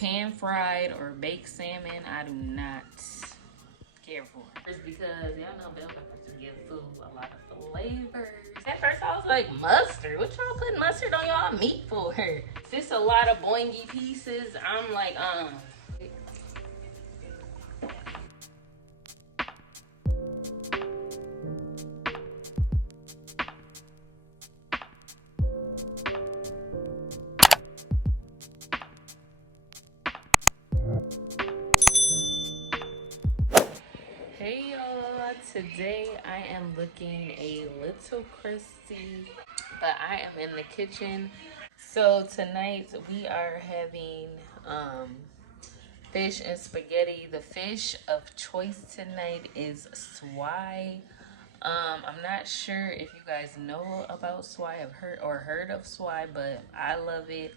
pan fried or baked salmon, I do not care for. It's because y'all know bell peppers give food a lot of flavors. At first I was like, mustard? What y'all putting mustard on y'all meat for? It's just a lot of boingy pieces. I'm like, Hey y'all, today I am looking a little crusty, but I am in the kitchen. So tonight we are having fish and spaghetti. The fish of choice tonight is Swai. I'm not sure if you guys know about Swai. I've heard of Swai, but I love it.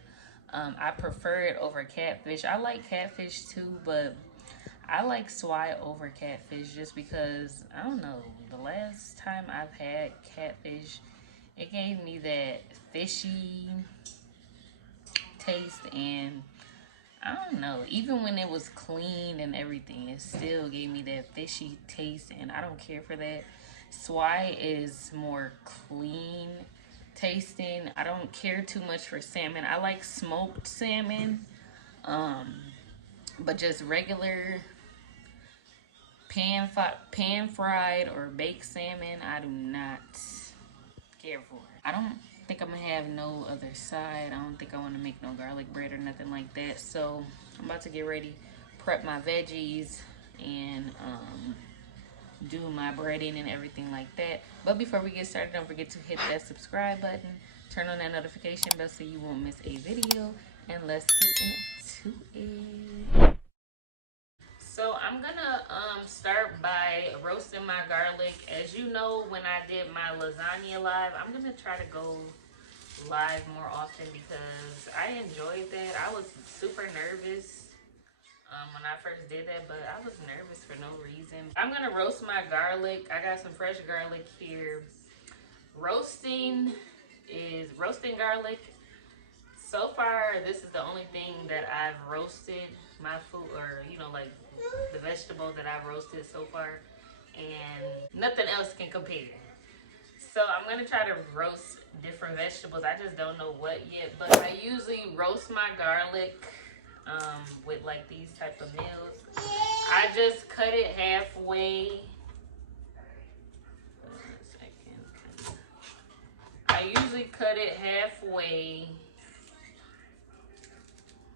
I prefer it over catfish. I like catfish too, but I like Swai over catfish just because, I don't know, the last time I've had catfish, it gave me that fishy taste, and I don't know, even when it was clean and everything, it still gave me that fishy taste, and I don't care for that. Swai is more clean tasting. I don't care too much for salmon. I like smoked salmon, but just regular pan fried or baked salmon, I do not care for. I don't think I'm gonna have no other side. I don't think I want to make no garlic bread or nothing like that. So I'm about to get ready, prep my veggies, and do my breading and everything like that. But before we get started, don't forget to hit that subscribe button, turn on that notification bell so you won't miss a video, and let's get into it. So I'm gonna start by roasting my garlic. As you know, when I did my lasagna live, I'm gonna try to go live more often because I enjoyed that. I was super nervous when I first did that, but I was nervous for no reason. I'm gonna roast my garlic. I got some fresh garlic here. Roasting garlic. So far, this is the only thing that I've roasted my food, or like the vegetable that I've roasted so far, and nothing else can compare. So I'm gonna try to roast different vegetables. I just don't know what yet, but I usually roast my garlic with like these type of meals. I just cut it halfway. I usually cut it halfway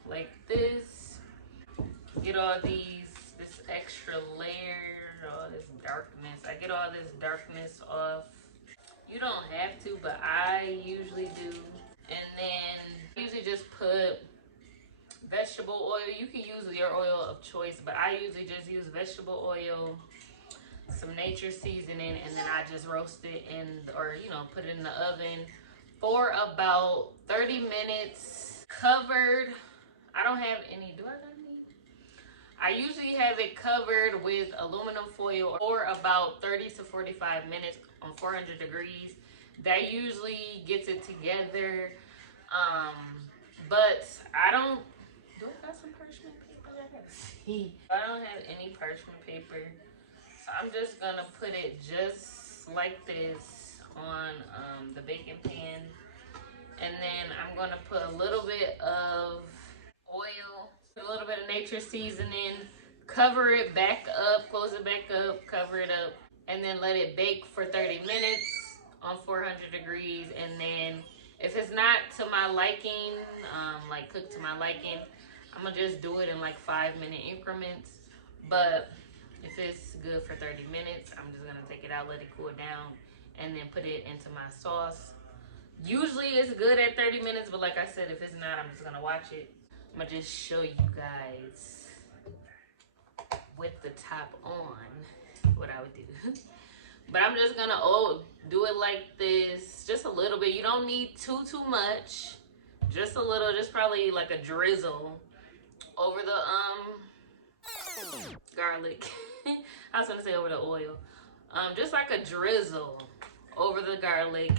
like this. Get all this extra layer, all this darkness. I get all this darkness off. You don't have to, but I usually do. And then usually just put vegetable oil. You can use your oil of choice, but I usually just use vegetable oil, some nature seasoning, and then I just roast it or put it in the oven for about 30 minutes, covered. I don't have any, do I got any? I usually have it covered with aluminum foil for about 30 to 45 minutes on 400 degrees. That usually gets it together. But I don't, do I got some parchment paper? I don't have any parchment paper. So I'm just gonna put it just like this on the baking pan. And then I'm gonna put a little bit of oil, a little bit of nature seasoning, cover it back up, close it back up, cover it up, and then let it bake for 30 minutes on 400 degrees. And then if it's not to my liking, like cooked to my liking, I'm gonna just do it in like 5-minute increments. But if it's good for 30 minutes, I'm just gonna take it out, let it cool down, and then put it into my sauce. Usually it's good at 30 minutes, but like I said, if it's not, I'm just gonna watch it. I'm gonna just show you guys with the top on what I would do. But I'm just gonna do it like this, just a little bit. You don't need too much, just a little, just probably like a drizzle over the garlic. I was gonna say over the oil. Just like a drizzle over the garlic.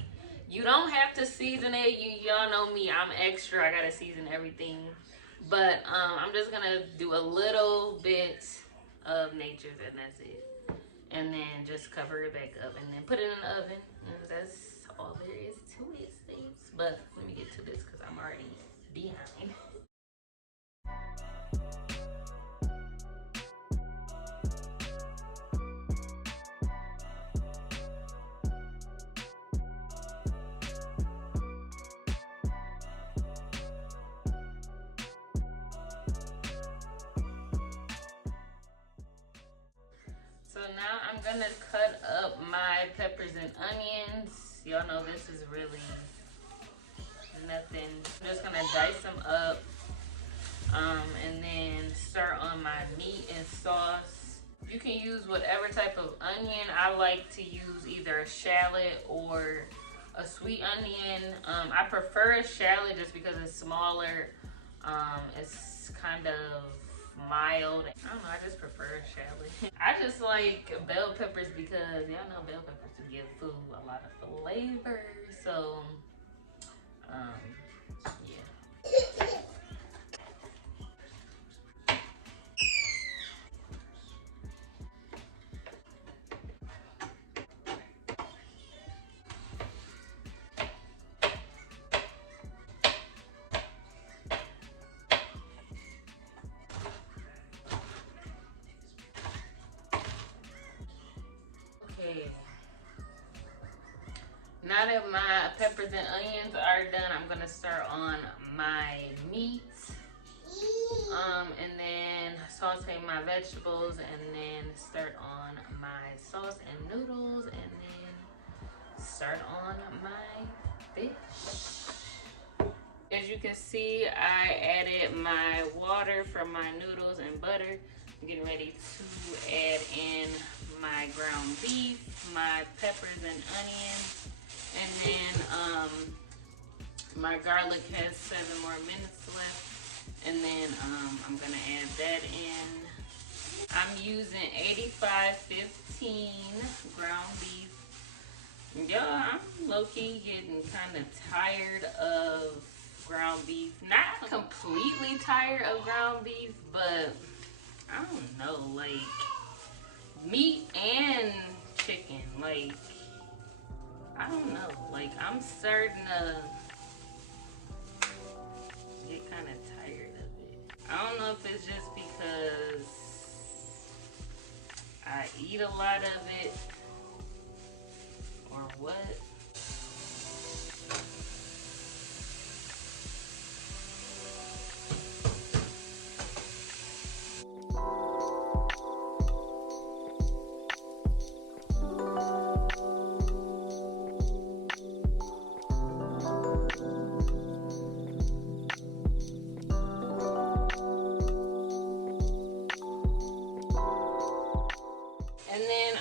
You don't have to season it. Y'all know me, I'm extra. I gotta season everything. But I'm just gonna do a little bit of nature's and that's it. And then just cover it back up and then put it in the oven. And that's all there is to it, States. But let me get to this because I'm already behind. So now I'm gonna cut up my peppers and onions. Y'all know this is really nothing. I'm just gonna dice them up and then start on my meat and sauce. You can use whatever type of onion. I like to use either a shallot or a sweet onion. I prefer a shallot just because it's smaller. It's kind of mild. I don't know, I just prefer a shallot. I just like bell peppers because y'all know bell peppers give food a lot of flavor. So, yeah. Okay. Now that my peppers and onions are done, I'm gonna start on my meat. And then saute my vegetables and then start on my sauce and noodles and then start on my fish. As you can see, I added my water from my noodles and butter. I'm getting ready to add in my ground beef, my peppers and onions, and then my garlic has 7 more minutes left. And then I'm gonna add that in. I'm using 85/15 ground beef. Y'all, I'm low-key getting kind of tired of ground beef. Not completely tired of ground beef, but I don't know, like meat and chicken, like I don't know, like I'm starting to get kind of tired of it. I don't know if it's just because I eat a lot of it or what.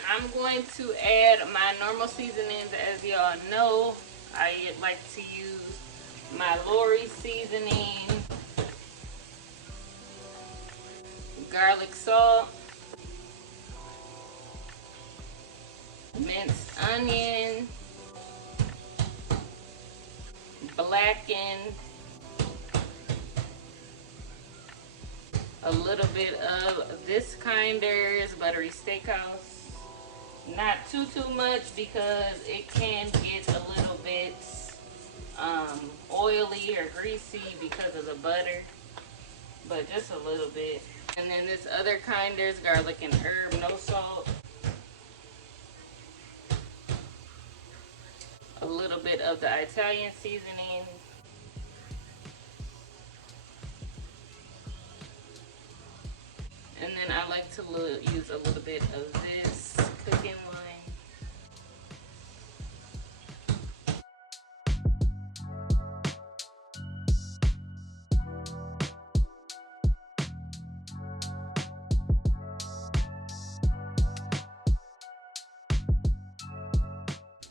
I'm going to add my normal seasonings. As y'all know, I like to use my Lori seasoning, garlic salt, minced onion, blackened, a little bit of this Kinder's Buttery Steakhouse. Not too much because it can get a little bit oily or greasy because of the butter, but just a little bit. And then this other Kinder's garlic and herb, no salt. A little bit of the Italian seasoning. And then I like to use a little bit of this cooking wine.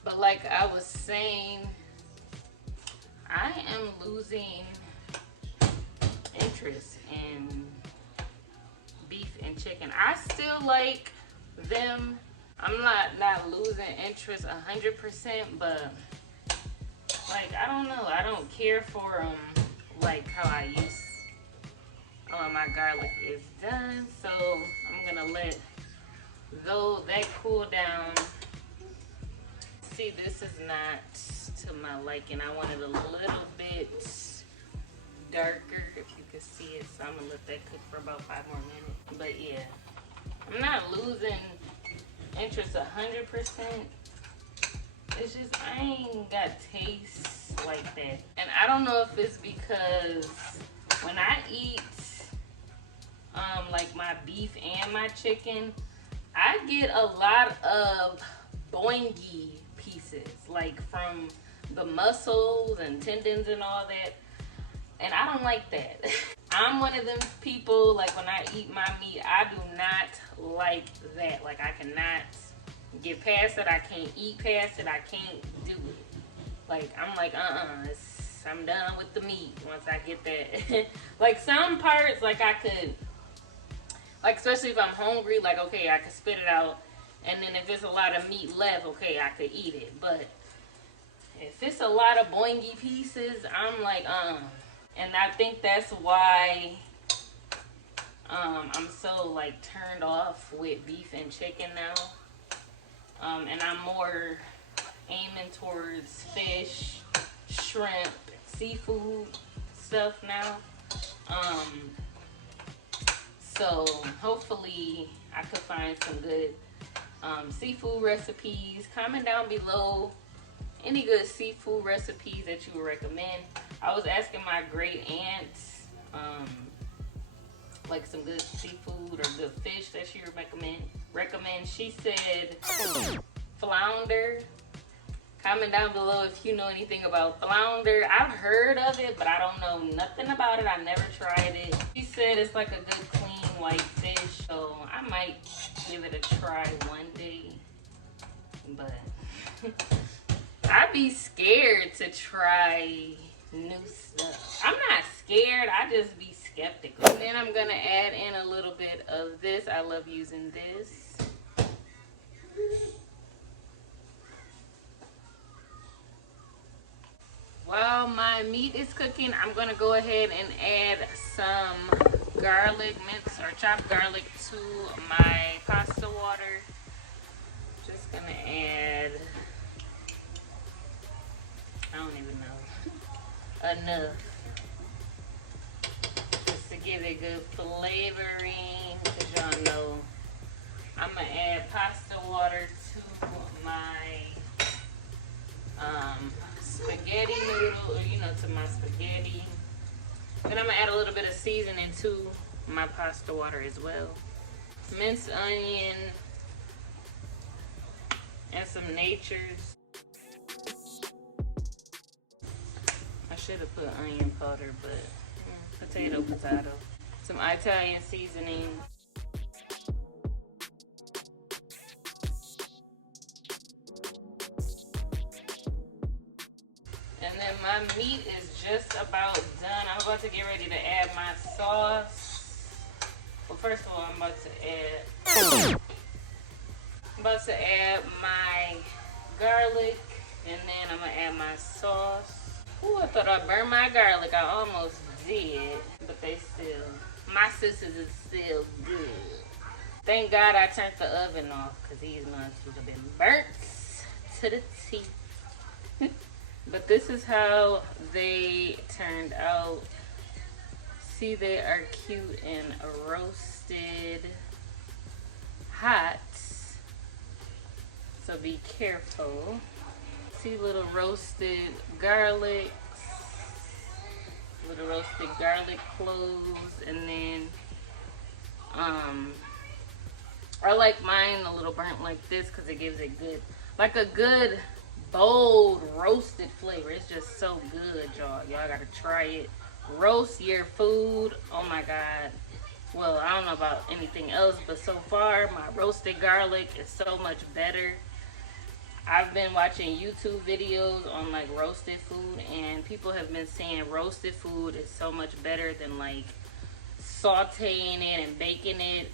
But like I was saying, I am losing interest in beef and chicken. I still like them. I'm not losing interest 100%, but like I don't know. I don't care for them like how I used All of my garlic is done, so I'm gonna let that cool down. See, this is not to my liking. I want it a little bit darker, if you can see it. So I'm gonna let that cook for about 5 more minutes. But yeah, I'm not losing interest 100%. It's just I ain't got taste like that. And I don't know if it's because when I eat like my beef and my chicken, I get a lot of boingy pieces, like from the muscles and tendons and all that. And I don't like that. I'm one of them people, like when I eat my meat, I do not like that. Like I cannot get past it. I can't eat past it. I can't do it. Like I'm like, I'm done with the meat once I get that. Like some parts, like I could, like especially if I'm hungry, like okay, I could spit it out. And then if there's a lot of meat left, okay, I could eat it. But if it's a lot of boingy pieces, I'm like, And I think that's why I'm so like turned off with beef and chicken now. And I'm more aiming towards fish, shrimp, seafood stuff now. So hopefully I could find some good seafood recipes. Comment down below any good seafood recipes that you would recommend. I was asking my great aunt like some good seafood or good fish that she would recommend. She said flounder. Comment down below if you know anything about flounder. I've heard of it, but I don't know nothing about it. I never tried it. She said it's like a good clean white fish, so I might give it a try one day. But I'd be scared to try new stuff. I'm not scared, I just be skeptical. And then I'm gonna add in a little bit of this. I love using this. While my meat is cooking, I'm gonna go ahead and add some garlic, minced or chopped garlic to my pasta water. Just gonna add, I don't even know, enough just to give it good flavoring, because y'all know I'm gonna add pasta water to my spaghetti noodle, or to my spaghetti. Then I'm gonna add a little bit of seasoning to my pasta water as well. Minced onion and some natures. I should have put onion powder, but potato. Some Italian seasoning. And then my meat is just about done. I'm about to get ready to add my sauce. Well, first of all, I'm about to add my garlic, and then I'm gonna add my sauce. Ooh, I thought I burned my garlic. I almost did, but my sisters is still good. Thank God I turned the oven off, because these ones would have been burnt to the teeth. But this is how they turned out. See, they are cute and roasted hot. So be careful. See, little roasted garlic, little roasted garlic cloves, and then I like mine a little burnt like this because it gives it good, like a good bold roasted flavor. It's just so good, y'all. Y'all gotta try it. Roast your food. Oh my God. Well, I don't know about anything else, but so far my roasted garlic is so much better. I've been watching YouTube videos on like roasted food, and people have been saying roasted food is so much better than like sauteing it and baking it.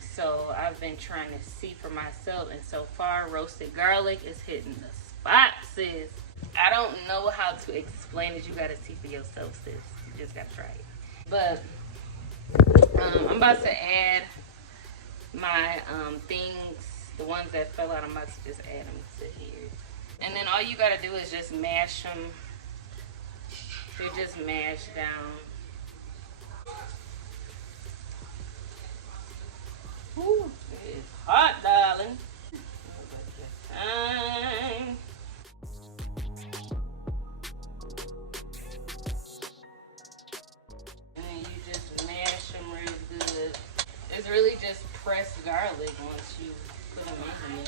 So I've been trying to see for myself, and so far roasted garlic is hitting the spot, sis. I don't know how to explain it. You gotta see for yourself, sis. You just gotta try it. But about to add my things, the ones that fell out. I'm about to just add them to here. And then all you gotta do is just mash them. They just mash down. Ooh, it is hot, darling. Time. And then you just mash them real good. It's really just pressed garlic once you put them in here.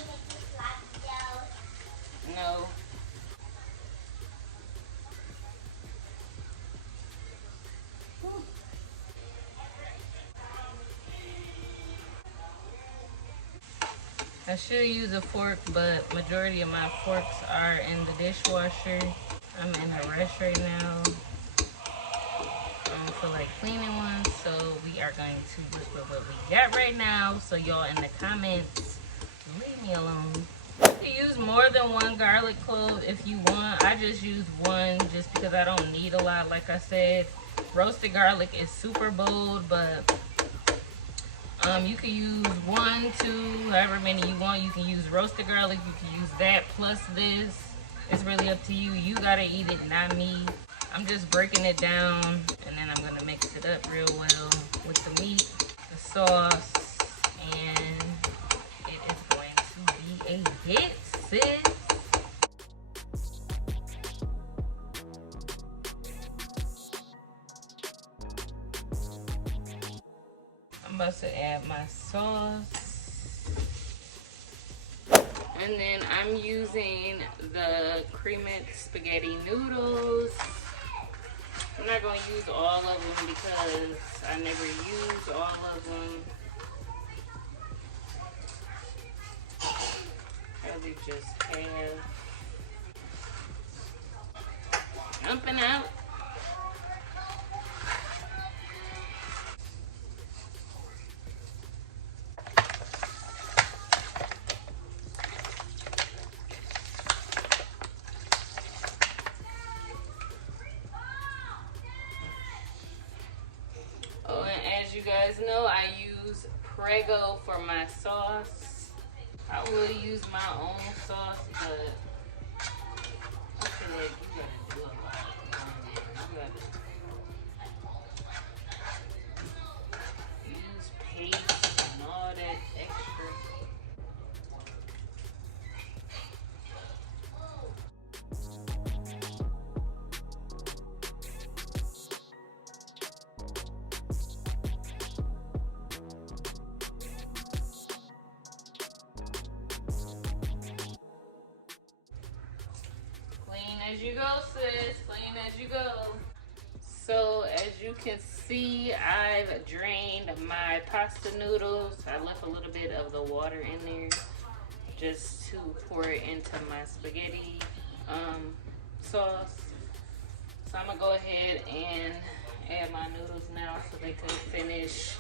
No. I should use a fork, but majority of my forks are in the dishwasher. I'm in a rush right now. I don't feel like cleaning one, so we are going to use what we got right now. So y'all in the comments, leave me alone. You can use more than one garlic clove if you want. I just use one just because I don't need a lot, like I said. Roasted garlic is super bold, but you can use 1, 2, however many you want. You can use roasted garlic. You can use that plus this. It's really up to you. You gotta eat it, not me. I'm just breaking it down, and then I'm gonna mix it up real well with the meat, the sauce, and it is going to be a hit, sis. I'm about to add my sauce. And then I'm using the creamed spaghetti noodles. I'm not going to use all of them because I never use all of them. I really just have jumping out. Oh, and as you guys know, I use Prego for my sauce. I will use my own sauce, but I feel like you gotta do a lot. You gotta use paste and all that extra. As you go, sis, clean as you go. So as you can see, I've drained my pasta noodles. I left a little bit of the water in there just to pour it into my spaghetti sauce. So I'm gonna go ahead and add my noodles now so they can finish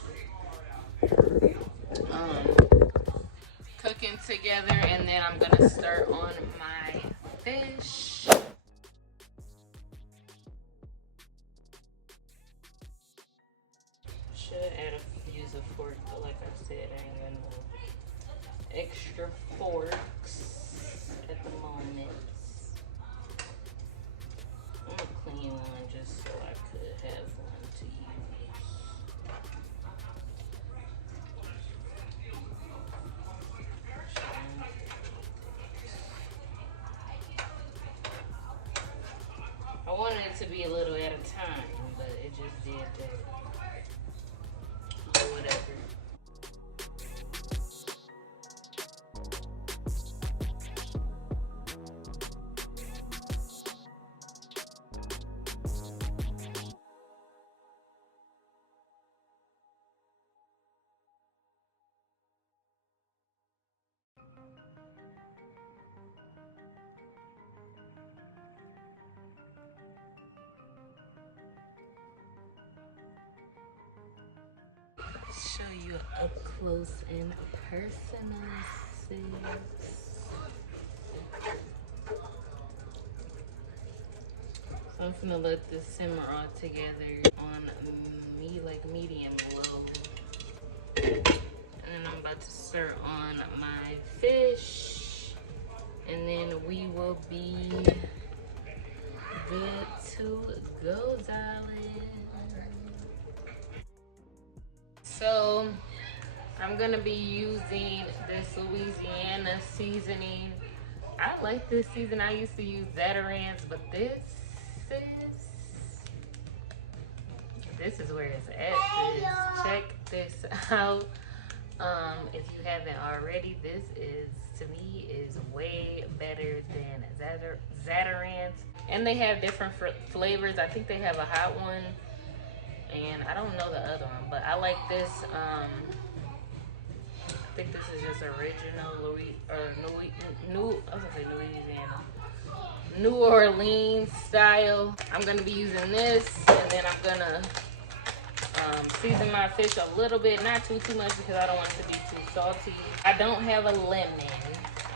cooking together, and then I'm gonna start on my fish. Should use a fork, but like I said, I ain't got no extra forks at the moment. I'm gonna clean one just so I could have one to use. I wanted it to be a little at a time, but it just did that. Whatever. Show you up close and personal, sis. So I'm gonna let this simmer all together on like medium low. mustard on my fish, and then we will be good to go, darling. So I'm gonna be using this Louisiana seasoning. I like this season. I used to use Zatarans, but this is where it's at, sis. Check this out. If you haven't already, this is, to me, is way better than Zatarans. And they have different flavors. I think they have a hot one, and I don't know the other one, but I like this. I think this is just original New Orleans style. I'm gonna be using this, and then I'm gonna season my fish a little bit, not too much, because I don't want it to be too salty. I don't have a lemon.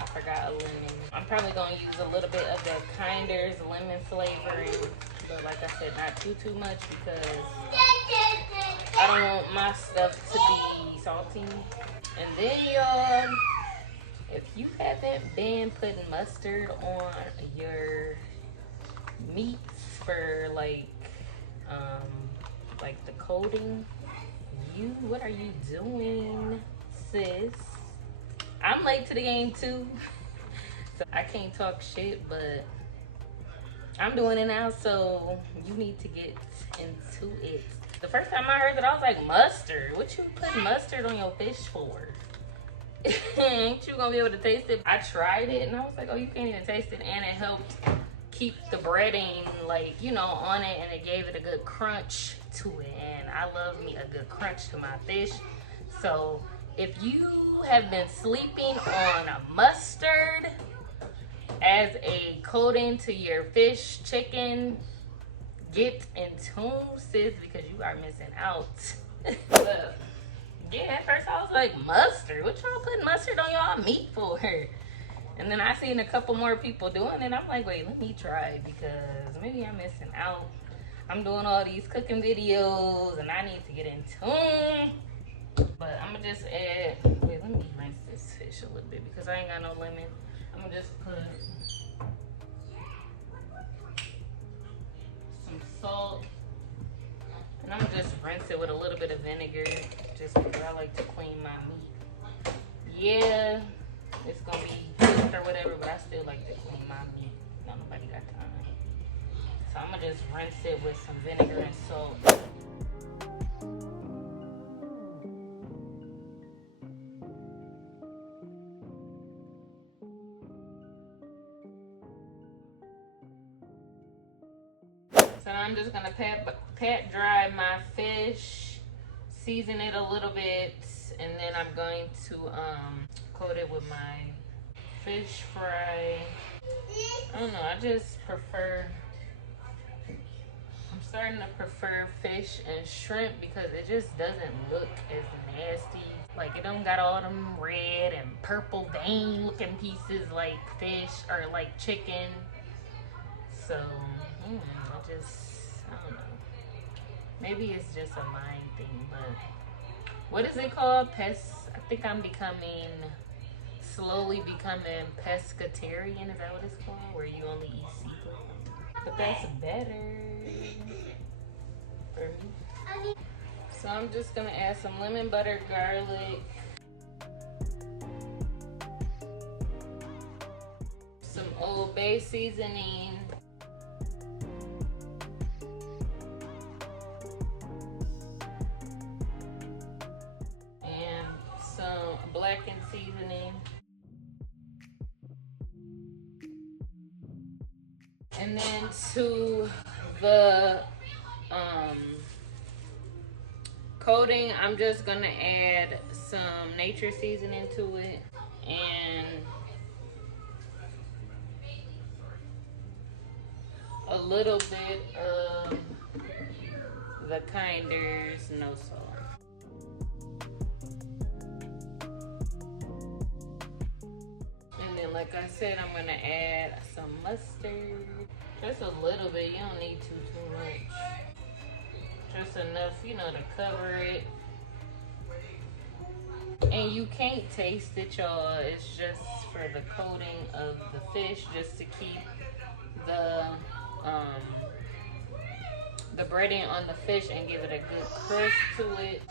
I forgot a lemon. I'm probably gonna use a little bit of the Kinder's lemon flavoring, but like I said, not too much, because I don't want my stuff to be salty. And then, y'all, if you haven't been putting mustard on your meats for like the coating, what are you doing, sis? I'm late to the game too, so I can't talk shit, but I'm doing it now, so you need to get into it. The first time I heard that, I was like, mustard? What you put mustard on your fish for? Ain't you gonna be able to taste it? I tried it and I was like, oh, you can't even taste it, and it helped keep the breading, like, you know, on it, and it gave it a good crunch to it, and I love me a good crunch to my fish. So if you have been sleeping on a mustard as a coating to your fish, chicken, get in tune, sis, because you are missing out. But yeah, at first I was like, mustard? What y'all putting mustard on y'all meat for? And then I seen a couple more people doing it. I'm like, wait, let me try it, because maybe I'm missing out. I'm doing all these cooking videos and I need to get in tune. But I'm gonna just add, wait, let me rinse this fish a little bit, because I ain't got no lemon. I'm gonna just put some salt, and I'm gonna just rinse it with a little bit of vinegar, just because I like to clean my meat. Yeah, it's gonna be cooked or whatever, but I still like to clean my meat. No, nobody got time. So I'm gonna just rinse it with some vinegar and salt. So now I'm just gonna pat dry my fish, season it a little bit, and then I'm going to coat it with my fish fry. I don't know, I just prefer, I'm starting to prefer fish and shrimp, because it just doesn't look as nasty. Like, it don't got all them red and purple vein looking pieces like fish or like chicken. So I don't know. Maybe it's just a mind thing, but what is it called? I think I'm slowly becoming pescatarian. Is that what it's called? Where you only eat seafood? But that's better for me. So I'm just gonna add some lemon butter, garlic, some Old Bay seasoning, and some blackened seasoning. And then to the coating, I'm just gonna add some nature seasoning to it, and a little bit of the Kinder's no salt. And then, like I said, I'm gonna add some mustard. Just a little bit, you don't need too much. Just enough, you know, to cover it. And you can't taste it, y'all. It's just for the coating of the fish, just to keep the breading on the fish and give it a good crust to it.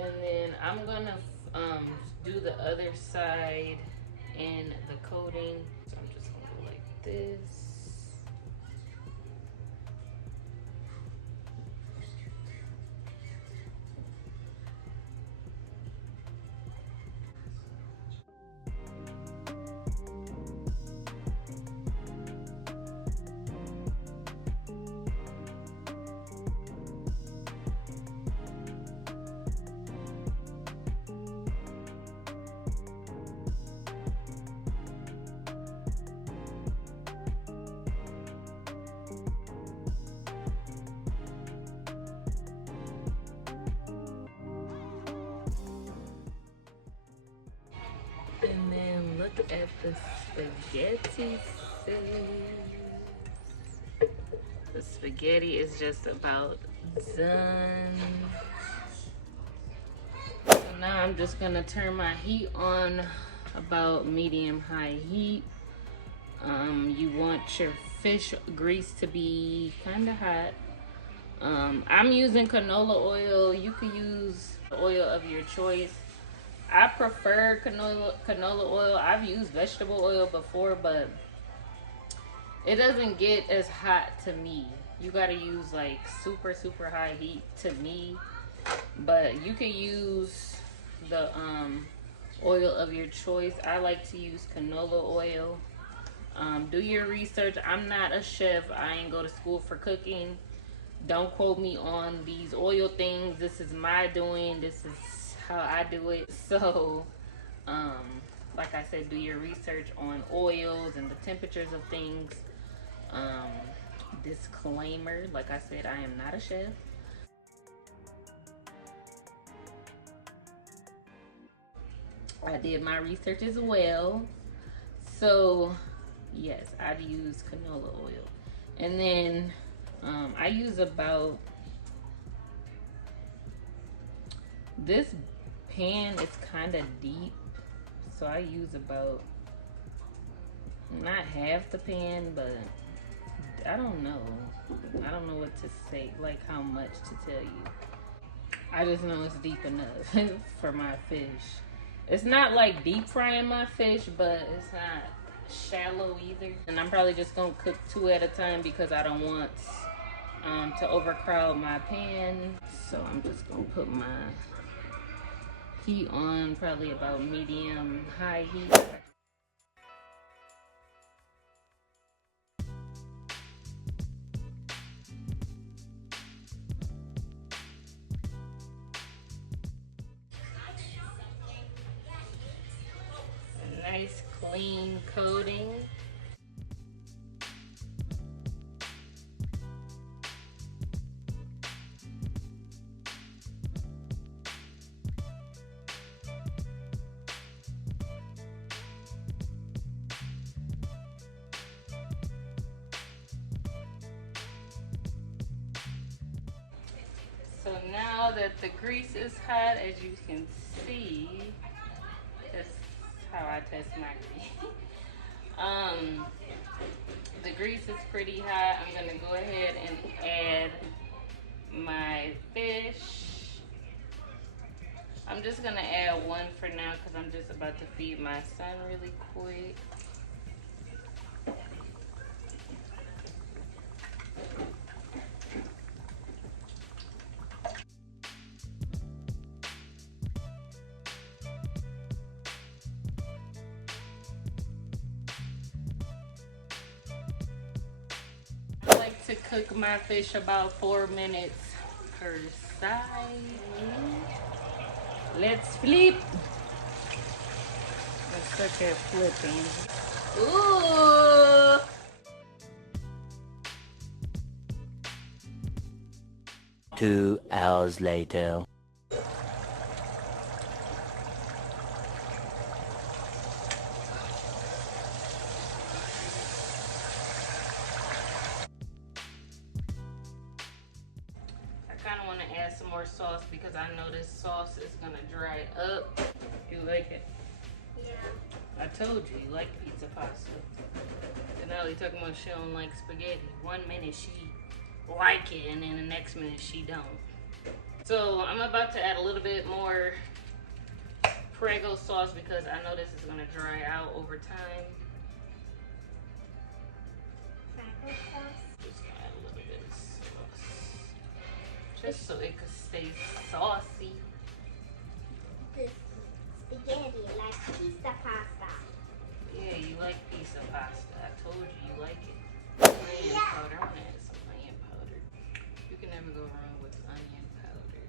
And then I'm gonna do the other side in the coating. So I'm just gonna go like this. And then look at the spaghetti sauce. The spaghetti is just about done. So now I'm just gonna turn my heat on about medium-high heat. You want your fish grease to be kind of hot. I'm using canola oil. You can use the oil of your choice. I prefer canola oil. I've used vegetable oil before, but it doesn't get as hot to me. You gotta use like super high heat to me. But you can use the oil of your choice. I like to use canola oil. Do your research. I'm not a chef. I ain't go to school for cooking. Don't quote me on these oil things. This is my doing. This is how I do it. So like I said, do your research on oils and the temperatures of things. Disclaimer, like I said, I am not a chef. I did my research as well. So yes, I'd use canola oil. And then I use about, this pan is kind of deep, so I use about, not half the pan, but I don't know what to say, like how much to tell you. I just know it's deep enough for my fish. It's not like deep frying my fish, but it's not shallow either. And I'm probably just gonna cook 2 at a time because I don't want to overcrowd my pan. So I'm just gonna put my heat on, probably about medium high heat. A nice clean coating. So now that the grease is hot, as you can see, that's how I test my grease. The grease is pretty hot. I'm gonna go ahead and add my fish. I'm just gonna add 1 for now because I'm just about to feed my son really quick. To cook my fish about 4 minutes per side. Let's flip. Let's Such a flipping. Ooh. 2 hours later. I kind of want to add some more sauce because I know this sauce is going to dry up. You like it? Yeah. I told you, you like pizza pasta. And now you're talking about she don't like spaghetti. 1 minute she like it and then the next minute she don't. So I'm about to add a little bit more Prego sauce because I know this is going to dry out over time. Prego sauce? Just gonna add a little bit of sauce. Just so it could stay saucy. This spaghetti, like pizza pasta. Yeah, you like pizza pasta. I told you, you like it. Onion powder. I'm gonna add some onion powder. You can never go wrong with onion powder.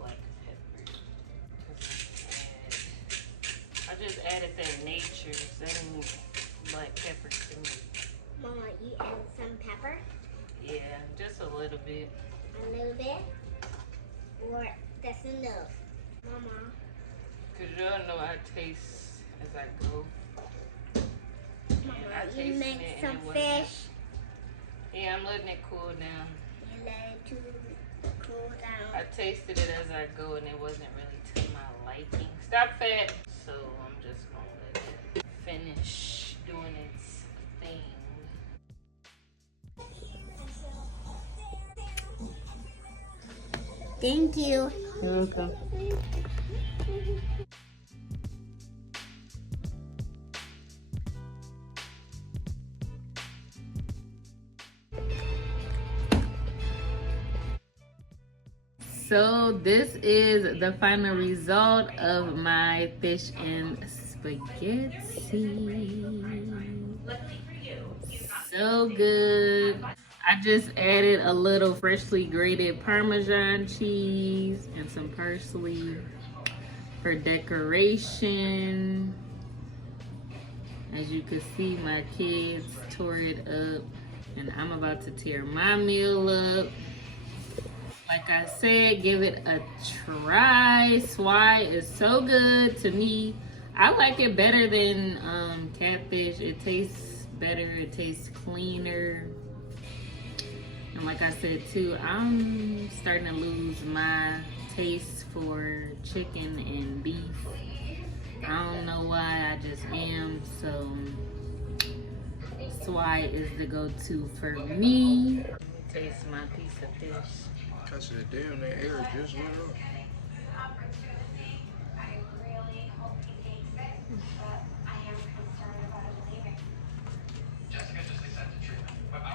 Black pepper. I just added that nature. That ain't black pepper to me. Mama, you added some pepper? Yeah, just a little bit. A little bit? Or that's enough? Mama. Cause y'all know I taste as I go. Mama, you make some fish. Yeah, I'm letting it cool down. You let it to cool down. I tasted it as I go and it wasn't really to my liking. Stop fat. So I'm just gonna let it finish doing its thing. Thank you. You're welcome. So this is the final result of my fish and spaghetti. So good. I just added a little freshly grated Parmesan cheese and some parsley for decoration. As you can see, my kids tore it up and I'm about to tear my meal up. Like I said, give it a try. Swai is so good to me. I like it better than catfish. It tastes better. It tastes cleaner. And like I said too, I'm starting to lose my taste for chicken and beef. I don't know why, I just am. So Swai is the go-to for me. Let me taste my piece of fish. I said, damn, that air just went up.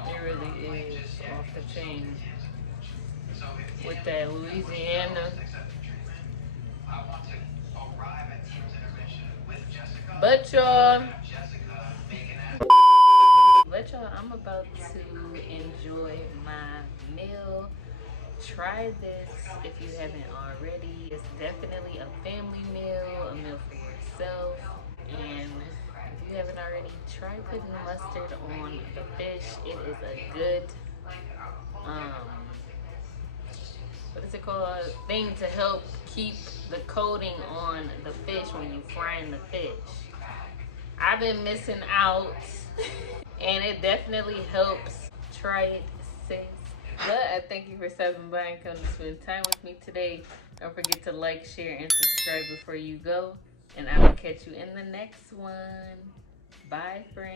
It really is off the chain. With that Louisiana. But y'all, I'm about to enjoy my meal. Try this if you haven't already. It's definitely a family meal, a meal for yourself. And if you haven't already, try putting mustard on the fish. It is a good, what is it called? Thing to help keep the coating on the fish when you frying the fish. I've been missing out and it definitely helps. Try it, sis. But I thank you for stopping by and coming to spend time with me today. Don't forget to like, share, and subscribe before you go. And I will catch you in the next one. Bye, friends.